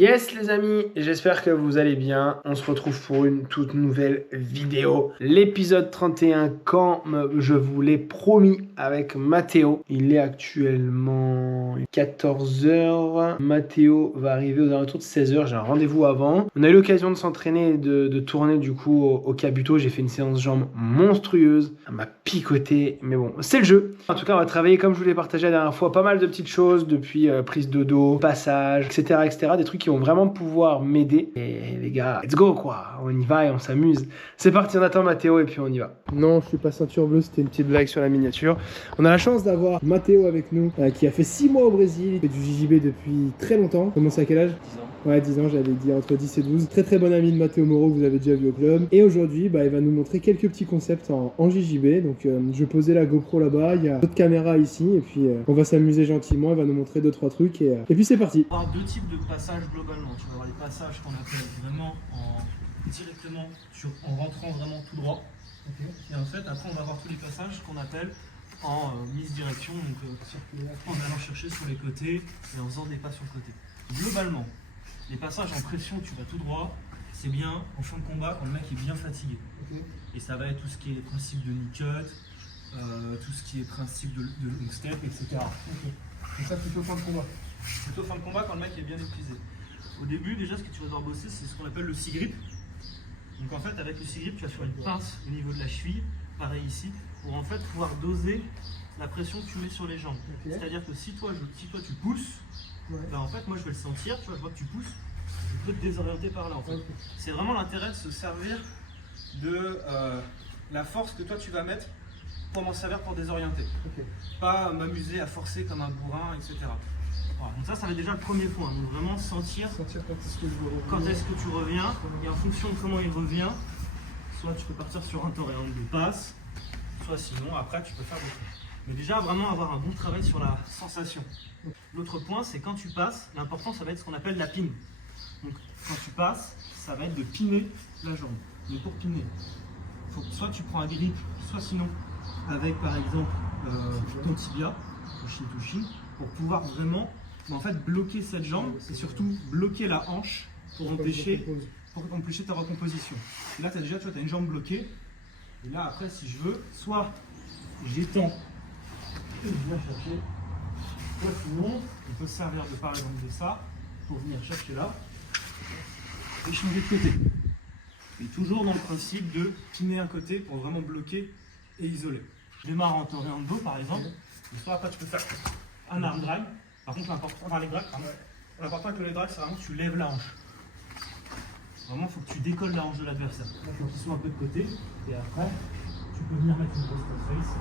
Yes les amis, j'espère que vous allez bien. On se retrouve pour une toute nouvelle vidéo. L'épisode 31, comme je vous l'ai promis avec Mathéo. Il est actuellement 14h. Mathéo va arriver aux alentours de 16h. J'ai un rendez-vous avant. On a eu l'occasion de s'entraîner et de tourner du coup au Kabuto. J'ai fait une séance jambes monstrueuse. Ça m'a picoté, mais bon, c'est le jeu. En tout cas, on va travailler comme je vous l'ai partagé la dernière fois. Pas mal de petites choses depuis prise de dos, passage, etc., etc. Des trucs qui vont vraiment pouvoir m'aider. Et les gars, let's go quoi. On y va et on s'amuse. C'est parti, on attend Mathéo et puis on y va. Non, je suis pas ceinture bleue, c'était une petite blague sur la miniature. On a la chance d'avoir Mathéo avec nous, qui a fait 6 mois au Brésil. Il fait du JJB depuis très longtemps. Comment c'est à quel âge? 10 ans. Ouais, 10 ans, j'avais dit entre 10 et 12. Très très bon ami de Mathéo Moreau que vous avez déjà vu au club. Et aujourd'hui, il va nous montrer quelques petits concepts en JJB. Donc je posais la GoPro là-bas, il y a d'autres caméras ici. Et puis on va s'amuser gentiment, il va nous montrer 2-3 trucs. Et puis c'est parti. On va avoir deux types de passages globalement. Tu vas avoir les passages qu'on appelle vraiment directement en rentrant vraiment tout droit. Okay. Et en fait, après on va avoir tous les passages qu'on appelle en mise direction, donc en allant chercher sur les côtés et en faisant des pas sur le côté. Globalement, les passages en pression, tu vas tout droit, c'est bien en fin de combat quand le mec est bien fatigué. Okay. Et ça va être tout ce qui est principe de knee cut, tout ce qui est principe de long step, etc. Okay. C'est ça plutôt fin de combat. Plutôt fin de combat quand le mec est bien épuisé. Au début, déjà, ce que tu vas devoir bosser, c'est ce qu'on appelle le C-grip. Donc en fait, avec le C-grip, tu vas faire une pince au niveau de la cheville, pareil ici, pour en fait pouvoir doser la pression que tu mets sur les jambes. Okay. C'est-à-dire que si toi tu pousses, ben en fait moi je vais le sentir, tu vois, je vois que tu pousses, je peux te désorienter par là en fait. Okay. C'est vraiment l'intérêt de se servir de la force que toi tu vas mettre pour m'en servir pour désorienter. Okay. Pas m'amuser à forcer comme un bourrin, etc. Voilà. Donc ça va être déjà le premier point. Donc vraiment sentir quand est-ce que tu reviens et en fonction de comment il revient, soit tu peux partir sur un triangle de passe, soit sinon après tu peux faire des trucs. Mais déjà vraiment avoir un bon travail sur la sensation. L'autre point c'est quand tu passes, l'important ça va être ce qu'on appelle la pine. Donc quand tu passes, ça va être de piner la jambe. Donc pour piner, faut que soit tu prends un grip, soit sinon avec par exemple ton tibia, le shin to shin, pour pouvoir vraiment en fait bloquer cette jambe et surtout bloquer la hanche pour empêcher ta recomposition. Et là tu as une jambe bloquée. Et là après si je veux, soit j'étends et je viens chercher, soit sinon on peut se servir de par exemple de ça pour venir chercher là et changer de côté. Et toujours dans le principe de piner un côté pour vraiment bloquer et isoler. Je démarre en torréant de dos par exemple, et soit après tu peux faire un arm drag. Par contre l'important avec les drags c'est vraiment que tu lèves la hanche. Vraiment il faut que tu décolles la hanche de l'adversaire. Il faut qu'il soit un peu de côté et après tu peux venir mettre une grosse face.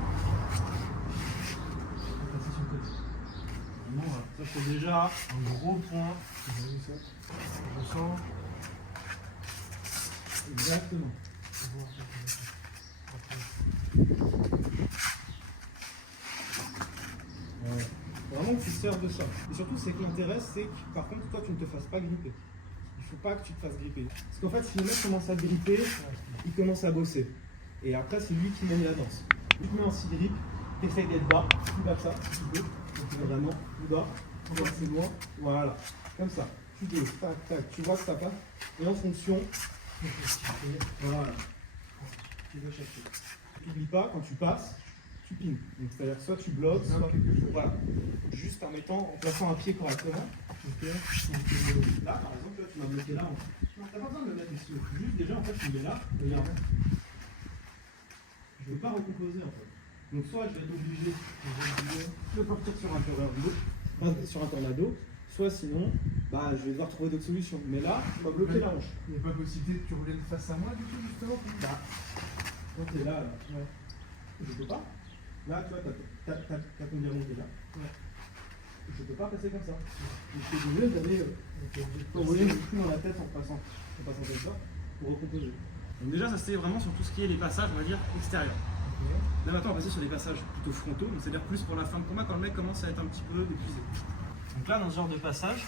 Passer sur le côté. Vraiment, voilà. Ça c'est déjà un gros point. Je sens. Exactement. Ouais. Vraiment que tu te sers de ça. Et surtout, c'est que l'intérêt, c'est que par contre, toi, tu ne te fasses pas gripper. Il ne faut pas que tu te fasses gripper. Parce qu'en fait, si le mec commence à te gripper, il commence à bosser. Et après, c'est lui qui mène la danse. Tu te mets en six grip, tu essayes d'être bas, plus bas que ça, tu peux. Donc, vraiment, plus bas, c'est loin. Voilà, comme ça. Tu peux, tac, tac, tu vois que ça passe. Et en fonction, voilà, tu vas chercher. Tu n'oublies pas, quand tu passes, tu pines. Donc c'est-à-dire soit tu bloques, soit voilà. Juste en plaçant un pied correctement. Okay. Là, par exemple, là, tu m'as bloqué là. Tu n'as pas besoin de le mettre ici. Juste déjà, en fait, tu mets là. Regarde. Je ne veux pas recomposer en fait. Donc soit je vais être obligé de partir sur un tornado, soit sinon, je vais devoir trouver d'autres solutions. Mais là, tu vas bloquer la hanche. Il n'y a pas possibilité que tu reviennes face à moi du tout justement. Quand tu es là, je peux pas. Là, tu vois, t'as ton diamant qui est là. Ouais. Je peux pas passer comme ça. Je suis obligé d'aller envoyer le cul dans la tête en passant comme ça pour recomposer. Donc déjà, ça c'est vraiment sur tout ce qui est les passages, on va dire, extérieurs. Okay. Là maintenant, on va passer sur des passages plutôt frontaux, donc c'est-à-dire plus pour la fin de combat quand le mec commence à être un petit peu épuisé. Donc là, dans ce genre de passage,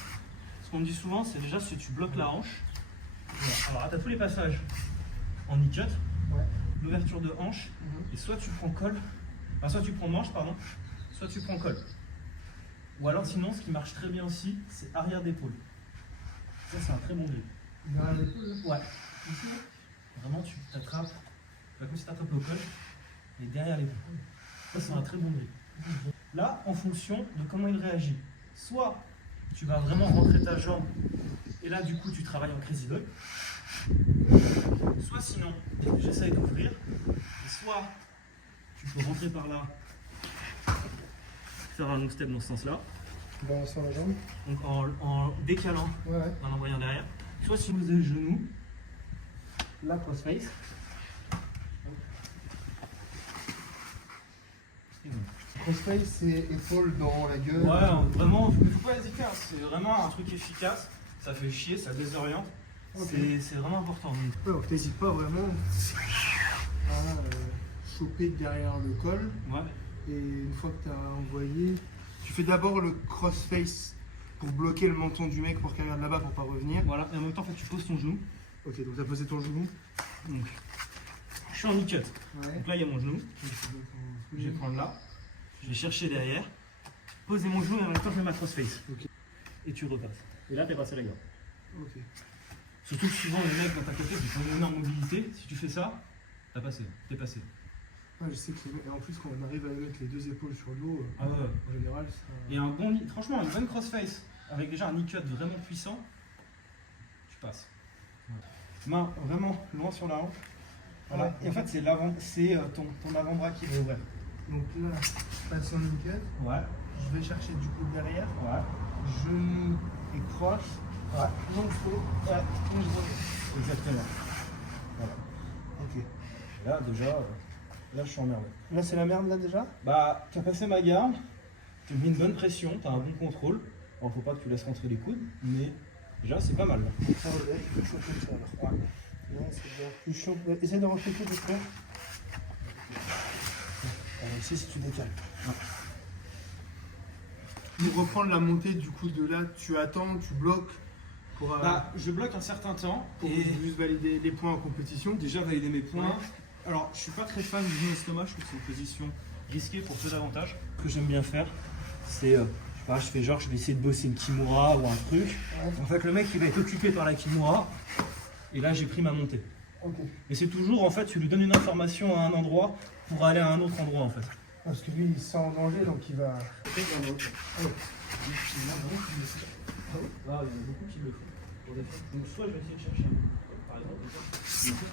ce qu'on me dit souvent, c'est déjà si tu bloques la hanche. Voilà. Alors là, tu as tous les passages en knee cut, l'ouverture de hanche, et soit tu prends col, soit tu prends manche, pardon, soit tu prends col. Ou alors sinon, ce qui marche très bien aussi, c'est arrière d'épaule. Ça, c'est un très bon grip. Derrière l'épaule. Ouais. Ici, vraiment, tu t'attrapes, comme si tu attrapes le col, et derrière l'épaule. Ça, c'est un très bon grip. Là, en fonction de comment il réagit, soit tu vas vraiment rentrer ta jambe, et là, du coup, tu travailles en crazy dog, soit sinon, j'essaye d'ouvrir, et soit tu peux rentrer par là, faire un long step dans ce sens-là, Balançant la jambe. donc en décalant, Ouais, ouais. en envoyant derrière, soit si vous avez le genou, la crossface. Crossface, c'est épaule dans la gueule. Ouais, vraiment, il ne faut pas hésiter, hein. C'est vraiment un truc efficace, ça fait chier, ça désoriente, Ok. c'est vraiment important. Ouais, donc t'hésites pas vraiment à choper derrière le col. Ouais, Et une fois que tu as envoyé, tu fais d'abord le crossface pour bloquer le menton du mec pour qu'il regarde là-bas pour pas revenir. voilà, et en même temps, en fait, tu poses ton genou, Ok, donc tu as posé ton genou. donc je suis en knee cut, Ouais. donc là il y a mon genou, je vais prendre là, je vais chercher derrière, poser mon genou et en même temps je mets ma crossface. Ok. Et tu repasses. Et là, t'es passé la garde. Ok. Surtout que souvent, les mecs dans ta côté, ils font une énorme mobilité. Si tu fais ça, t'as passé, t'es passé. Ouais, je sais que les mecs, et en plus quand on arrive à mettre les deux épaules sur le dos, Ah ouais. en général, ça. Et un bon, franchement, une bonne crossface avec déjà un knee cut vraiment puissant, tu passes. Main vraiment loin sur la hanche. Voilà. Ouais. Et en fait, c'est ton avant-bras qui est ouvert. Donc là, je passe en nickel, Ouais. je vais chercher du coup derrière, Ouais. genou et croche, Ouais. long saut, Ouais. et je reviens. Exactement. Voilà. Ok. Et là, déjà, là, je suis emmerdé. Là, c'est la merde là déjà. Bah, t'as passé ma garde, tu mis une bonne pression, t'as un bon contrôle. Alors, faut pas que tu laisses rentrer les coudes, mais déjà, c'est pas mal. Là. Ça va être plus chaud comme ça alors. Ouais. Là, c'est déjà plus chaud. Essaye de rentrer tout doucement. Ici, si tu décales. Pour reprendre la montée du coup de là, tu attends, tu bloques pour, Bah, je bloque un certain temps pour et juste valider les points en compétition. déjà valider mes points. Ouais. Alors, je suis pas très fan du genou estomac, je trouve que c'est une position risquée pour peu d'avantages. Ce que j'aime bien faire, c'est, je sais pas, je fais genre, je vais essayer de bosser une kimura ou un truc. Ouais. En fait, le mec, il va être occupé par la kimura, et là, j'ai pris ma montée. Ok. Et c'est toujours, en fait, tu lui donnes une information à un endroit pour aller à un autre endroit, en fait. Parce que lui, il se sent en danger, donc il va. Ah, il y en a beaucoup qui le font. Donc, soit je vais essayer de chercher un peu, par exemple,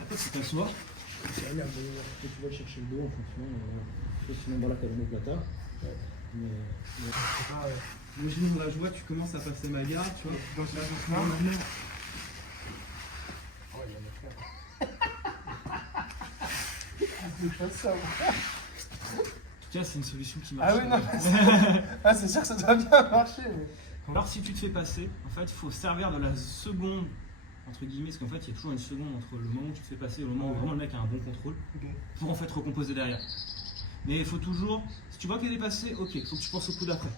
après, tu t'assois. Tu vas chercher le dos en fonction. Sinon, voilà, t'as le plata. Mais imagine dans la joie, tu commences à passer ma garde, tu vois. Dans ce sens-là. Oh, il va me faire. Je fais ça, moi. En tout cas, c'est une solution qui marche. Ah oui, non, ah, c'est sûr que ça doit bien marcher. Mais... Alors, si tu te fais passer, en fait, il faut servir de la seconde, entre guillemets, parce qu'en fait, il y a toujours une seconde entre le moment où tu te fais passer et le moment où vraiment le mec a un bon contrôle, Ok. pour en fait recomposer derrière. Mais il faut toujours, si tu vois qu'il est passé, ok, il faut que tu penses au coup d'après.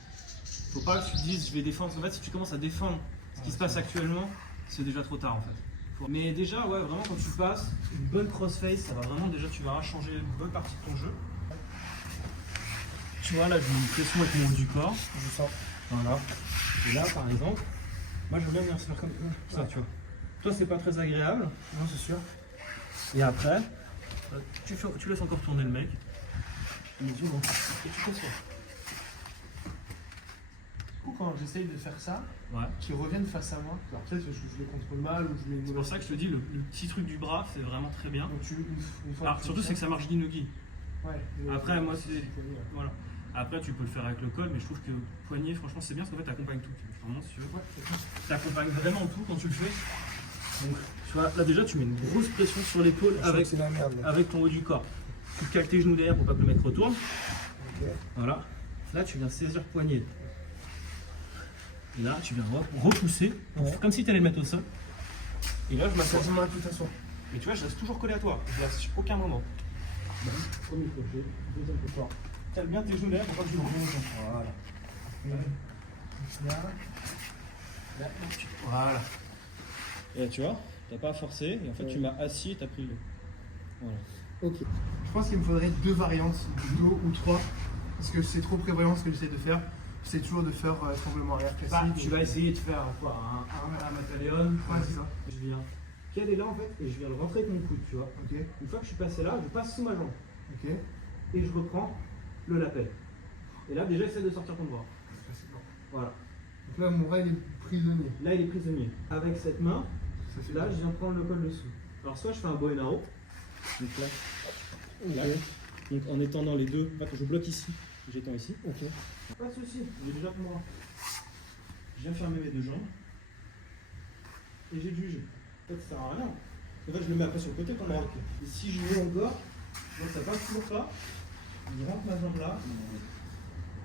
Faut pas que tu te dises, je vais défendre. En fait, si tu commences à défendre ce qui se passe actuellement, c'est déjà trop tard en fait. Mais déjà, ouais, vraiment, quand tu passes, une bonne crossface, ça va vraiment, déjà, tu vas changer une bonne partie de ton jeu. Tu vois, là, je mets une pression avec mon haut du corps. Je sens. Voilà. Et là, par exemple, moi, je veux bien faire comme ça, tu vois. Toi, c'est pas très agréable. Non, c'est sûr. Et après, tu laisses encore tourner le mec. Et tu t'assois. Du coup, quand j'essaye de faire ça, Ouais. qu'ils reviennent face à moi, alors peut-être que je le contrôle mal ou je mets une C'est pour ça que je te dis, le petit truc du bras, c'est vraiment très bien. Donc, une fois Alors, surtout, c'est que ça marche guinogui. Ouais. Après, moi, c'est. Voilà. Après, tu peux le faire avec le col, mais je trouve que poignet, franchement, c'est bien parce qu'en fait, t'accompagnes tout. Vraiment, si tu veux. Ouais, T'accompagnes vraiment tout quand tu le fais. Donc, tu vois, là, déjà, tu mets une grosse pression sur l'épaule avec, c'est la merde. Là. avec ton haut du corps. Tu cales tes genoux derrière pour pas que le mec retourne. Ok. Voilà. Là, tu viens saisir poignet. Et là, tu viens repousser, Ouais. comme si tu allais le mettre au sol. Et là, je m'assois. Quasiment à tout asseoir. Mais tu vois, je reste toujours collé à toi. Je lâche aucun moment. Premier crochet, deuxième crochet. Cale bien tes genoux derrière pour pas que tu rebondes. Voilà. Là. Voilà. Et là, tu vois, t'as pas à forcer. Et en fait, tu m'as assis et t'as pris le dos. Voilà. Ok. Je pense qu'il me faudrait 2 variantes, 2 ou 3, parce que c'est trop prévoyant ce que j'essaie de faire. C'est toujours de faire tremblement arrière classique. Bah, tu vas essayer de faire quoi, un Mataleon. Ouais, c'est ça. Je viens caler là en fait et je viens le rentrer avec mon coude, tu vois. Ok, Une fois que je suis passé là, je passe sous ma jambe ok. et je reprends le lapel. Et là déjà essaie de sortir ton bras. Ça, c'est bon. Voilà. Donc là, mon bras il est prisonnier. Là il est prisonnier. Avec cette main, Ça fait là je viens prendre le col dessous. Alors soit je fais un bow and arrow. Donc là, là. Donc en étendant les deux, là, que je bloque ici, j'étends ici. Ok. Pas de soucis, j'ai déjà ton bras. Je viens fermer mes deux jambes et j'ai du jeu. En fait, ça sert à rien. En fait, je le mets après sur le côté ton bras. Et si je veux encore, donc ça passe toujours pas. Je rentre ma jambe là.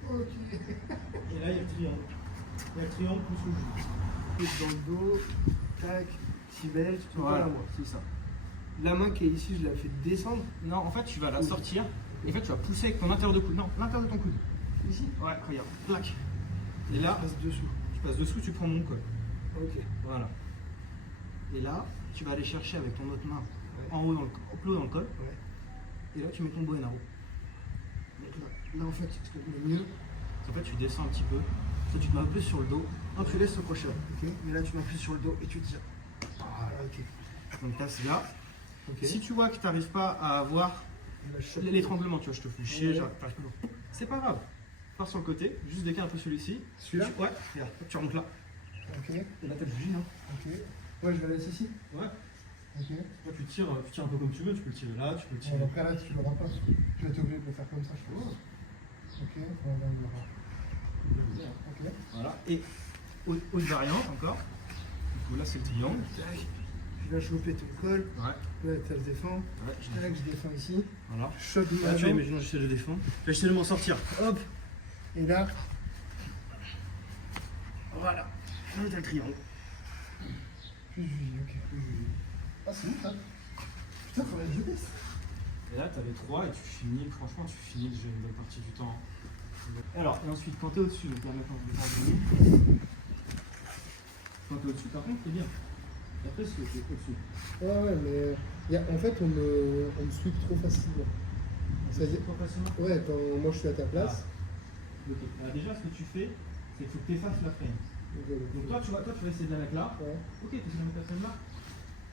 Ok. Et là, il y a le triangle. Il y a le triangle plus le genou. Dans le dos, tac, petit belt, tout Voilà, à moi. c'est ça. La main qui est ici, je la fais descendre. Non, en fait, tu vas la sortir. Et en fait, tu vas pousser avec ton intérieur de coude. Non, l'intérieur de ton coude. Ici. Ouais, regarde. Plac. Et là, Je passe dessous. tu passes dessous, tu prends mon col. Ok. Voilà. Et là, tu vas aller chercher avec ton autre main Ouais. en haut, au plus haut dans le col. Ouais. Et là, tu mets ton bow and arrow. Donc là en fait, ce que je mets mieux. En fait, tu descends un petit peu. Toi, tu te mets un peu sur le dos. Non, tu laisses ce crochet là. Ok. Mais là, tu m'appuies sur le dos et tu tires. Ah, ok. Donc, là, c'est là. Ok. Si tu vois que tu n'arrives pas à avoir Là, je chope. l'étranglement, tu vois, je te fais chier, Ouais. j'arrive pas. C'est pas grave. Pars sur le côté, juste décale un peu celui-ci. Celui-là. Ouais, regarde, tu remontes là. Ok. Et là, t'as le bougie, hein. Ok. Ouais, je la laisse ici. Ouais. Ok. Là, tu tires un peu comme tu veux. Tu peux le tirer là, tu peux le tirer. Bon, après là, tu l'auras pas. Tu vas être obligé de le faire comme ça, je pense. Ok. Ouais, là, il y aura. Ok. Voilà. Et autre variante encore. Du coup, là, c'est le triangle. Tac. Tu vas choper ton col. Ouais. Là, tu le défends. Ouais, Tac, je défends ici. Voilà. Je chope Là, ma tu vois, jambe. imaginons, j'essaie de défendre. Là, j'essaie de m'en sortir. Hop. Et là, Voilà. Là, t'as le triangle. plus juillet, ok. Plus juillet. Ah, c'est bon ça. Putain, faudrait que je baisse. Et là, tu as les trois et tu finis, franchement, tu finis déjà une bonne partie du temps. Alors, et ensuite, quand tu es au-dessus, donc là maintenant, je vais faire quand tu es au-dessus, par contre, c'est bien. Et après, c'est au-dessus. Ouais, mais en fait, on me sweep trop facilement. C'est-à-dire, Trop facilement. ouais, quand moi je suis à ta place. Ok. Alors, déjà, ce que tu fais, c'est qu'il faut que tu effaces la frame. Donc, toi, tu vas essayer de la mettre là. Ouais, Ok, tu essaies de la mettre la frame là.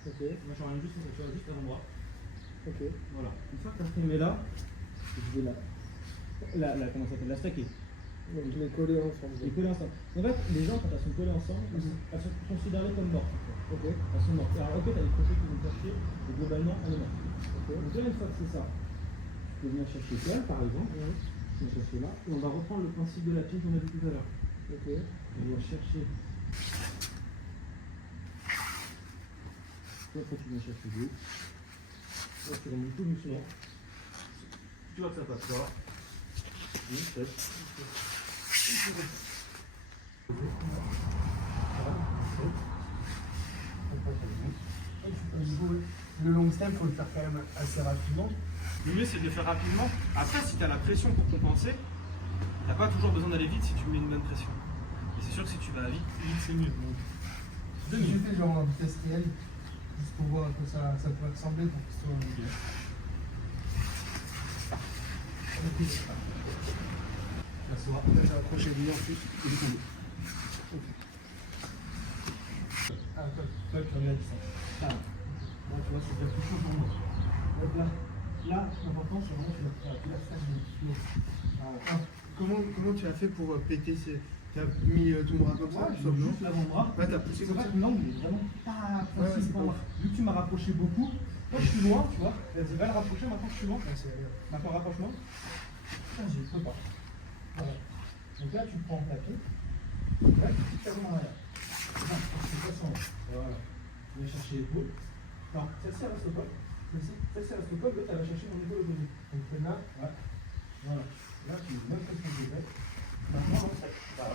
ok, Moi, je reviens juste pour ça, tu vas juste avant-bras. ok. Voilà. Une fois que ta frame est là, je vais comment ça s'appelle, la stacker. Donc je les collais ensemble. Les coller ensemble. En fait, les gens, quand elles sont collées ensemble, elles sont considérées comme mortes. Ok, Elles sont mortes. Alors, ok, t'as des crochets qui vont chercher, mais globalement, elles sont mortes. ok. Donc, là, une fois que c'est ça, tu peux venir chercher toi, par exemple, tu peux chercher là, et on va reprendre le principe de la pile qu'on a vu tout à l'heure. Ok. On va chercher. Toi, après, tu viens chercher deux. Là, tu remontes tout doucement. Tu vois que ça passe pas. Oui, peut-être. Le long step, faut le faire quand même assez rapidement. Le mieux, c'est de le faire rapidement. Après, si tu as la pression pour compenser, t'as pas toujours besoin d'aller vite si tu mets une bonne pression. Et c'est sûr que si tu vas vite, c'est mieux. Donc, J'ai fait genre en vitesse réelle, juste pour voir à quoi ça pourrait ressembler pour que ce soit. T'assois. Là, j'ai accroché le nez en plus. Il est tombé. Ok. Ah, Toi, tu regardes ça. Ah. Moi, tu vois, c'est peut-être plus chaud pour moi. Donc là, l'important, c'est vraiment que tu la fasses de Ah, comment tu as fait pour péter ces. Tu as mis ton bras comme ça, je juste l'avant-bras. Ouais, t'as poussé C'est comme vrai ça. que l'angle est vraiment pas Ouais, facile c'est pour pas moi. Vu que tu m'as rapproché beaucoup, moi je suis loin, tu vois. Vas-y, va le rapprocher, maintenant je suis loin. Ouais, c'est bien. Maintenant, rapproche-moi. Putain, j'y peux pas. Voilà. Donc là, tu prends ta pied. Là, tu te fermes en arrière. Là, c'est pas sans. Voilà. Tu vas chercher l'épaule. Non, celle-ci elle reste au col. Celle-ci reste au col, l'autre elle va chercher mon épaule opposée. Donc là, ouais. Voilà. Là, tu mets même pression que j'ai faite. Maintenant, on fait. Voilà.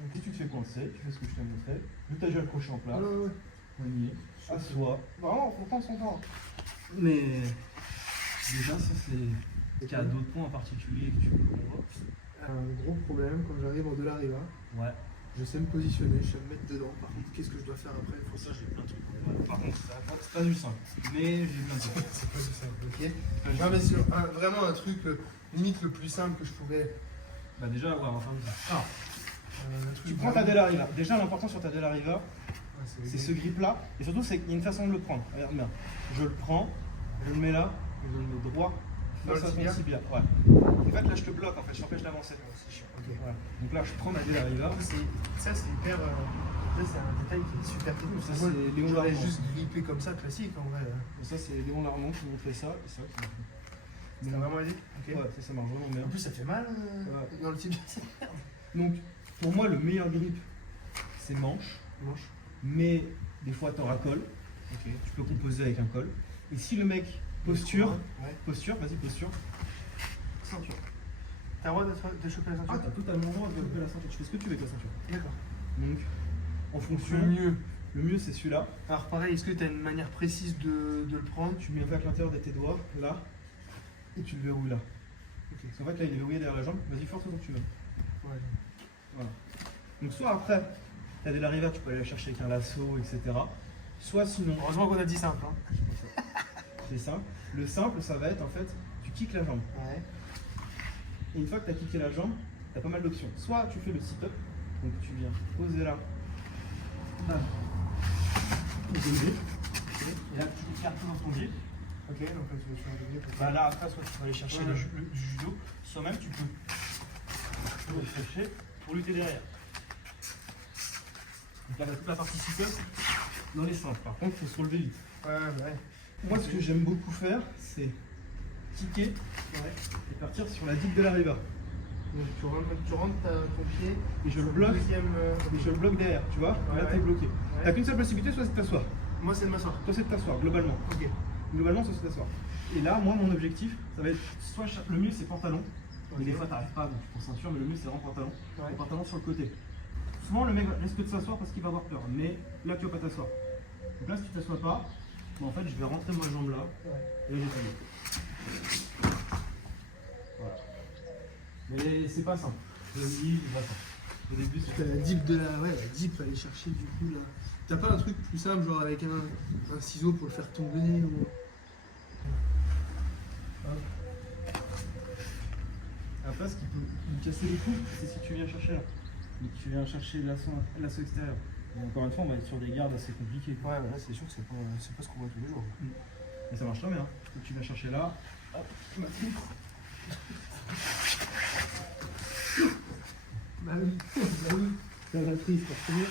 Donc si tu te fais coincer, tu fais ce que je t'ai montré. Vu que tu as déjà le crochet en place, Ouais. on y est. Assois. Vraiment, faut prendre son temps. Mais déjà, ça c'est. Qu'il y a d'autres points en particulier que tu veux qu'on voit. Un gros problème quand j'arrive en Delariva, Ouais. je sais me positionner, je sais me mettre dedans. Par contre, qu'est-ce que je dois faire après? Pour ça, j'ai plein de trucs. Ouais. Par contre, c'est pas du simple. Mais j'ai plein de trucs. C'est pas du simple, ok? Non, mais sur vraiment un truc, limite le plus simple que je pourrais. Bah déjà, ouais, on va faire ça. Alors, tu truc prends ta Del Arriva. Déjà, l'important sur ta Del Arriva, Ouais, c'est ce grip-là. Et surtout, c'est qu'il y a une façon de le prendre. Regarde bien. Je le prends, je le mets là, et je le mets droit Dans face le à tibia ton tibia. Ouais. En fait, là, je te bloque, en fait, je t'empêche d'avancer. C'est chiant. Ok. Voilà. Donc là, je prends ma Del Arriva. Ça, c'est hyper. Ça, c'est un détail qui est super technique. Ça, Moi, c'est Léon j'aurais Larmont. juste grippé comme ça, classique en vrai. Et ça, c'est Léon Larmont qui montrait ça. Et ça, qui T'as vraiment aidé? Ok. Ouais, ça marche vraiment bien. En plus, ça fait mal Ouais. dans le tibia. Donc, pour moi, le meilleur grip, c'est manche. Manche. Mais des fois, t'auras col. Ok. Tu peux composer avec un col. Et si le mec posture, Ouais. posture, vas-y, posture. Ceinture. T'as le droit de choper la Ah, ceinture? t'as totalement le droit de couper la ceinture. Tu fais ce que tu veux avec la ceinture. D'accord. Donc, en fonction, le mieux c'est celui-là. Alors, pareil, est-ce que t'as une manière précise de le prendre? Tu mets en fait l'intérieur de tes doigts, là, et tu le verrouilles là. Ok. Parce qu'en fait, là, il est verrouillé derrière la jambe. Vas-y, force autant que tu veux. Ouais. Voilà. Donc, soit après, t'as des larrières, tu peux aller la chercher avec un lasso, etc. Soit sinon, Heureusement qu'on a dit simple. Hein. c'est simple. Le simple, ça va être en fait, tu kicks la jambe. Ouais. Et une fois que tu as kické la jambe, tu as pas mal d'options. Soit tu fais le sit-up, donc tu viens poser là, là, poser, et là tu écartes tout dans ton grip. Ok, donc là, tu vas faire un degré. Bah là après, soit tu vas aller chercher Ouais. le judo, soit même tu peux le chercher pour lutter derrière. Donc là, tu as toute la partie sit-up dans les centres. Par contre, il faut se relever vite. Ouais, ouais. Moi, ce que j'aime beaucoup faire, c'est kicker et partir sur la dip de la riva. Donc tu rentres ton pied Et je le sur bloque. deuxième. Et je le bloque derrière, tu vois. Ouais, Là, ouais. t'es bloqué. Ouais. T'as qu'une seule possibilité, soit c'est de t'asseoir. Moi, c'est de m'asseoir. Soit c'est de t'asseoir, globalement. Ok. Globalement, soit c'est de t'asseoir. Et là, moi, mon objectif, ça va être soit le mieux, c'est pantalon. Mais des fois, t'arrives pas, donc tu prends ceinture, mais le mieux, c'est vraiment pantalon. Ouais. Et pantalon sur le côté. Souvent, le mec risque de s'asseoir parce qu'il va avoir peur. Mais là, tu vas pas t'asseoir. Donc là, si tu t'assois pas, en fait, je vais rentrer ma jambe là. Ouais. Et j'ai pas. Voilà. Mais c'est pas simple. Je le dis, c'est pas simple. Au début, c'est T'as la dip de la. Ouais, la dip, aller chercher du coup là. T'as pas un truc plus simple, genre avec un ciseau pour le faire tomber ou. Après, ce qui peut me casser les coups, c'est si tu viens chercher là. Donc, tu viens chercher l'assaut extérieur. Et encore une fois, on va être sur des gardes assez compliquées. Ouais, là, c'est sûr que c'est pas ce qu'on voit tous les jours. Mais ça marche très bien. Donc, tu viens chercher là. Hop, Bah oui, bah oui. T'as la prise pour tenir.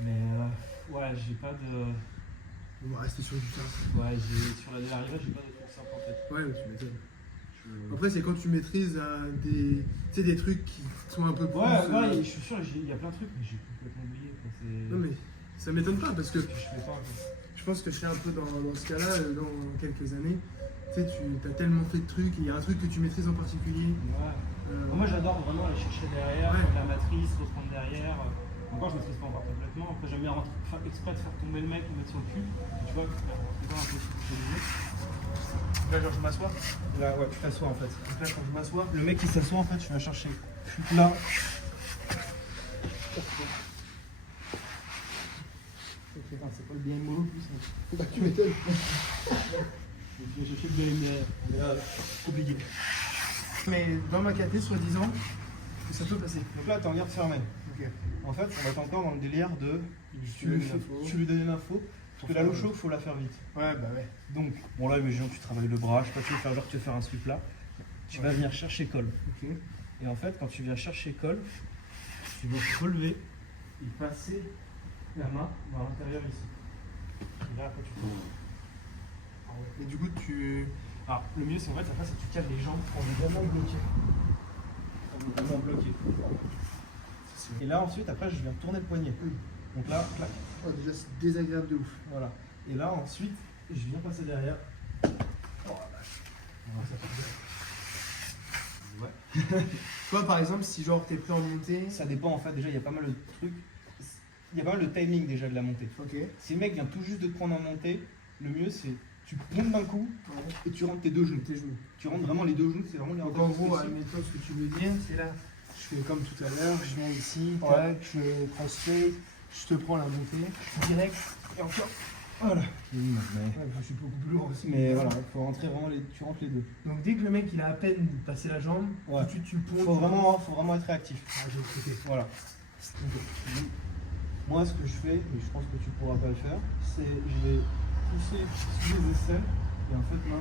mais ouais, j'ai pas de. On va rester sur du terrain. Ouais, sur la dernière j'ai pas de trucs simples en fait. Ouais, mais tu m'étonnes. Je- Après, c'est quand tu maîtrises des, tu sais, des trucs qui sont un peu plus. Ouais, je suis sûr, il y a plein de trucs, mais j'ai complètement oublié. Quoi. C'est. Non, mais ça m'étonne pas parce que Je fais pas. Quoi. je pense que je suis un peu dans ce cas-là dans quelques années. Tu sais, tu as tellement fait de trucs, et il y a un truc que tu maîtrises en particulier. Ouais. Moi j'adore vraiment aller chercher derrière, Ouais. faire la matrice, reprendre derrière. Encore je maîtrise pas encore complètement. Après j'aime bien faire exprès de faire tomber le mec, le mettre sur le cul. Tu vois, faire rentrer un peu sur le nez. Là, genre, je m'assois. Là ouais, tu t'assois en fait. Donc là, quand je m'assois, Le mec qui s'assoit en fait, tu vas chercher. Là. Putain, c'est pas le bien mollo plus. bah, tu m'étonnes. Je vais chercher le bien mais là, compliqué. Mais dans ma caté, soi-disant, que ça peut passer. Donc là, t'es en garde fermée. Ok. En fait, on va être encore dans le délire de Tu lui fais faux. tu lui donnes une info. Parce que la low show, il faut la faire vite. Ouais, bah ouais. Donc, bon là, imaginons que tu travailles le bras, je sais pas, tu veux faire genre tu veux faire un sweep là. Tu vas venir chercher col. Ok. Et en fait, quand tu viens chercher col, tu vas te relever et passer la main dans l'intérieur ici. Et là, après, tu peux. Et du coup, tu. Alors, le mieux, c'est en fait, après, c'est que tu cales les jambes pour vraiment bloquer. Pour vraiment bloquer. Et là, ensuite, après, je viens tourner le poignet. Donc là, clac. Oh, déjà, c'est désagréable de ouf. Voilà. Et là, ensuite, je viens passer derrière. Oh la vache. Voilà, ça fait bien. Ouais. Toi, par exemple, si genre t'es prêt en montée. Ça dépend en fait, déjà il y a pas mal de trucs. Il y a pas mal de timing déjà de la montée. Ok. Si le mec vient tout juste de te prendre en montée, le mieux c'est tu montes d'un coup et tu rentres tes deux genoux. Tes genoux. Tu rentres vraiment les deux genoux, c'est vraiment les Donc rentrages en gros, spécifiques. admettons ce que tu veux dire, c'est là. Je fais comme tout à l'heure, je viens ici, Ouais. tac, je crossfade, je te prends la montée, direct, et encore. Voilà. Je suis beaucoup plus lourd aussi. Mais voilà, il faut rentrer vraiment tu rentres les deux. Donc dès que le mec il a à peine passé la jambe, Ouais. tout de suite tu le ponds. Faut vraiment être réactif. Ah, j'ai écouté. Voilà. Moi, ce que je fais, et je pense que tu pourras pas le faire, c'est je vais pousser sous les aisselles et en fait là,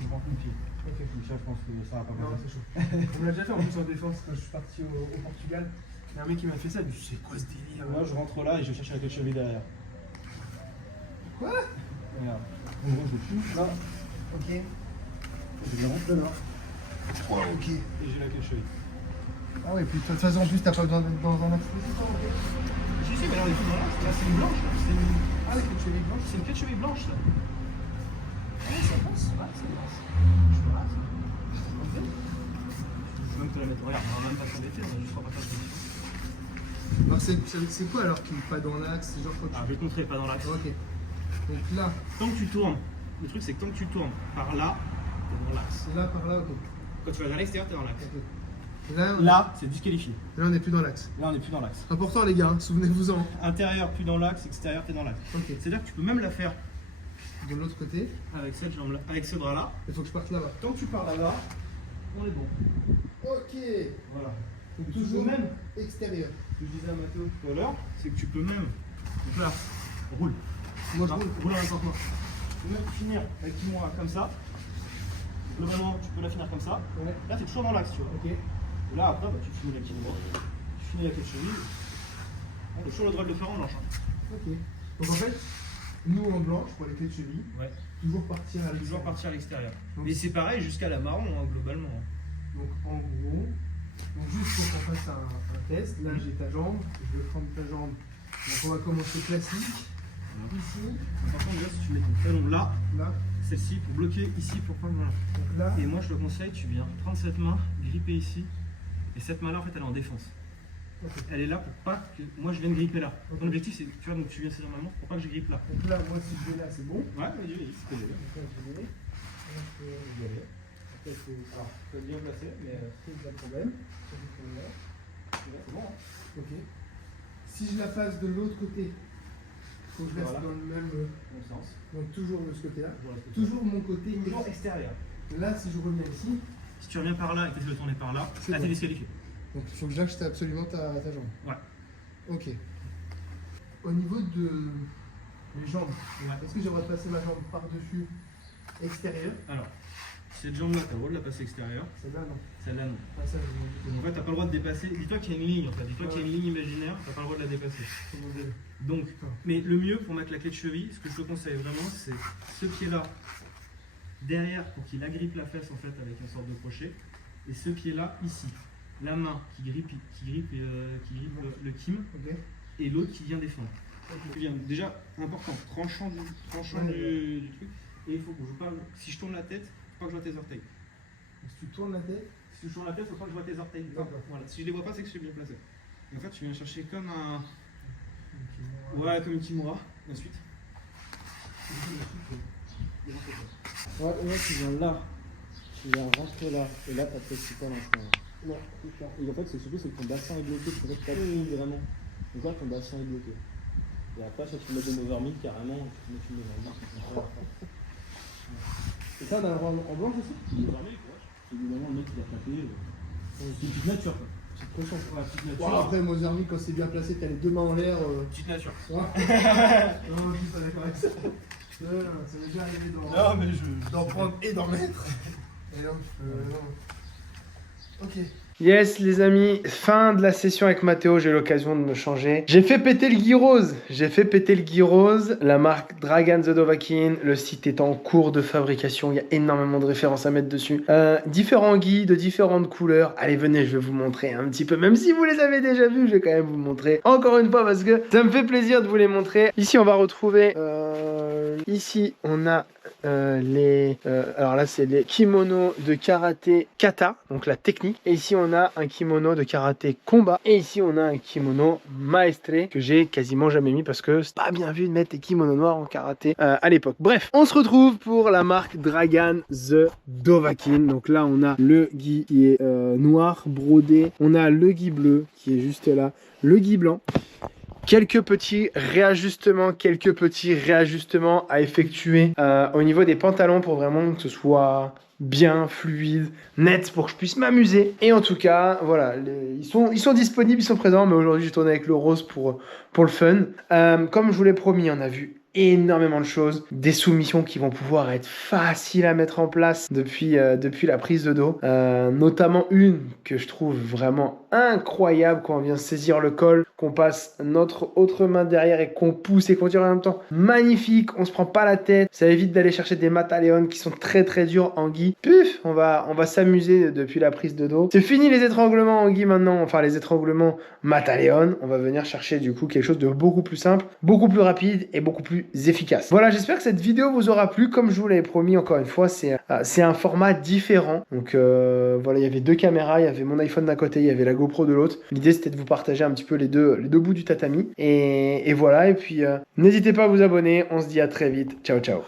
je rentre mon pied. Ok. Donc ça, je pense que ça va pas Non, passer. c'est chaud. On l'a déjà fait en plus en défense quand je suis parti au Portugal. Il y a un mec qui m'a fait ça, il me dit c'est quoi ce délire? Moi, je rentre là et je cherche la queue de cheville derrière. Quoi? Regarde. En gros, je pousse là, Ok. je rentre là Oh, ok. et j'ai la queue de cheville. Ah ouais, puis de toute façon en plus t'as pas besoin d'être dans un axe. Si, mais là on est tout dans l'axe. Là, c'est une blanche. Là. C'est une... Ah, la queue de cheville blanche. C'est une queue de cheville blanche là. Ouais, ça passe. Ouais, ça passe. Je peux pas. Ok. Je peux même te la mettre. Regarde, on va même pas s'embêter, on va juste repartir sur le Alors c'est quoi alors qui est pas dans l'axe? C'est genre quand Ah, je vais te montrer, pas dans l'axe. Ok. Donc là, Tant que tu tournes, le truc c'est que tant que tu tournes par là, t'es dans l'axe. c'est là par là, ok. Quand tu vas à l'extérieur, t'es dans l'axe. Ok. Là, Là, c'est disqualifié. là on n'est plus dans l'axe. Là, on n'est plus dans l'axe. Important les gars, hein, souvenez-vous-en. Intérieur, plus dans l'axe, extérieur, t'es dans l'axe. Ok. C'est-à-dire que tu peux même la faire De l'autre côté, avec cette jambe là, avec ce bras là. il faut que je parte là-bas. Tant que tu pars là-bas, on est bon. Ok. Voilà. Donc Tu peux toujours même, extérieur. ce que je disais à Mathéo tout à l'heure, c'est que tu peux même, donc là, roule. Moi je Hein, roule. roule en même temps que moi. Tu peux même finir avec moi comme ça. Globalement, tu peux la finir comme ça. Ouais. Là, tu es toujours dans l'axe, tu vois. Ok. Et là, après, bah, tu finis la petite droite. Tu finis la queue de cheville. On a toujours le droit de le faire en blanche. Hein. Ok. Donc en fait, nous en blanche pour les clés de cheville, Ouais. toujours partir à Toujours l'extérieur. partir à l'extérieur. Donc, Et c'est pareil jusqu'à la marron, hein, globalement. Hein. Donc en gros, donc juste pour qu'on fasse un test, là j'ai ta jambe, je vais prendre ta jambe. Donc on va commencer classique. Ici, Par contre, déjà, si tu mets ton talon là, là, celle-ci pour bloquer, ici pour prendre voilà. donc là. Et moi, je te conseille, tu viens prendre cette main, gripper ici. Et cette main-là, en fait, elle est en défense. Ok. Elle est là pour pas que. Moi, je viens de gripper là. Ok. Ton objectif, c'est. Tu vois, donc tu viens saisir ma main pour pas que je grippe là. Donc là, moi si je vais là, c'est bon. Ouais, vas-y, vas-y, c'est Donc là, je vais aller. y aller. Après, c'est Alors, tu peux bien placer, mais. pas de problème. Ça, c'est pour là. C'est bon, hein. Ok. Si je la passe de l'autre côté, faut que je reste Voilà. dans le même. Bon sens. Donc toujours de ce côté-là. Toujours Toujours mon côté. Toujours extérieur. Là, si je reviens ici, Si tu reviens par là et que tu essaies de tourner par là, C'est là, bon. t'es disqualifié. donc il faut que j'achète absolument ta jambe. Ouais. Ok. Au niveau de les jambes, Ouais. est-ce que j'aimerais passer ma jambe par-dessus extérieur? Alors, cette jambe-là, t'as le droit de la passer extérieure. Celle-là, non. Celle-là, non. Pas ça, je Donc, en fait, t'as pas le droit de dépasser. Dis-toi qu'il y a une ligne, en fait. Dis-toi qu'il y a une ligne imaginaire, t'as pas le droit de la dépasser. Donc, mais le mieux pour mettre la clé de cheville, ce que je te conseille vraiment, c'est ce pied-là derrière pour qu'il agrippe la fesse en fait avec une sorte de crochet, et ce pied-là ici, la main qui grippe le kim, Ok. et l'autre qui vient défendre. Ok. Tu viens déjà important, tranchant du truc, et il faut que je parle. Si je tourne la tête, faut pas que je vois tes orteils. Si tu tournes la tête, Si je tourne la tête, faut pas que je vois tes orteils. D'accord. Voilà. Si je les vois pas, c'est que je suis bien placé. Et en fait, tu viens chercher comme un. Ouais, comme une kimura. Et ensuite. Ouais, tu viens là. Tu viens rentrer là. Et là, t'as peut-être pas l'instant. Non, c'est ça. Et en fait, c'est surtout c'est que ton bassin est bloqué. Tu peux pas te vraiment. Donc là, ton bassin est bloqué. Et après, soit tu mets des overmid carrément, tu mets une overmid. et ça, on a le droit en blanche aussi? Une overmid, quoi. Évidemment, le mec, il a tapé. C'est une petite nature, quoi. Petite cochon. Ouais, petite nature. Bon, après, Mozarmi, quand c'est bien placé, t'as les deux mains en l'air. Petite nature. Ouais. Non, je suis pas d'accord avec ça. Non, ça m'est déjà arrivé Non, mais d'en prendre et d'en mettre. Et donc, non. Ok. Yes les amis, fin de la session avec Mathéo, j'ai eu l'occasion de me changer. J'ai fait péter le gyros, la marque Dragan The Dovahkiin, le site est en cours de fabrication, il y a énormément de références à mettre dessus. Différents gui de différentes couleurs, allez venez je vais vous montrer un petit peu, même si vous les avez déjà vus, je vais quand même vous montrer encore une fois parce que ça me fait plaisir de vous les montrer. Ici on va retrouver, ici on a alors là c'est les kimonos de karaté kata, donc la technique, et ici on a un kimono de karaté combat, et ici on a un kimono maestre que j'ai quasiment jamais mis parce que c'est pas bien vu de mettre des kimonos noirs en karaté à l'époque. Bref, on se retrouve pour la marque Dragan The Dovahkiin. Donc là on a le gi qui est noir brodé, on a le gi bleu qui est juste là, le gi blanc. Quelques petits réajustements à effectuer au niveau des pantalons pour vraiment que ce soit bien, fluide, net pour que je puisse m'amuser. Et en tout cas, voilà, ils sont disponibles, ils sont présents, mais aujourd'hui j'ai tourné avec le rose pour le fun. Comme je vous l'ai promis, on a vu énormément de choses, des soumissions qui vont pouvoir être faciles à mettre en place depuis la prise de dos, notamment une que je trouve vraiment incroyable quand on vient saisir le col, qu'on passe notre autre main derrière et qu'on pousse et qu'on tire en même temps. Magnifique, on se prend pas la tête, ça évite d'aller chercher des Mataleon qui sont très très durs en gui. Puf, on va s'amuser depuis la prise de dos. C'est fini les étranglements en gui maintenant, enfin les étranglements Mataleon, on va venir chercher du coup quelque chose de beaucoup plus simple, beaucoup plus rapide et beaucoup plus efficace. Voilà, j'espère que cette vidéo vous aura plu. Comme je vous l'avais promis, encore une fois, c'est un format différent. Donc voilà, il y avait 2 caméras, il y avait mon iPhone d'un côté, il y avait la GoPro de l'autre. L'idée c'était de vous partager un petit peu les deux bouts du tatami. Et voilà, et puis n'hésitez pas à vous abonner. On se dit à très vite. Ciao, ciao.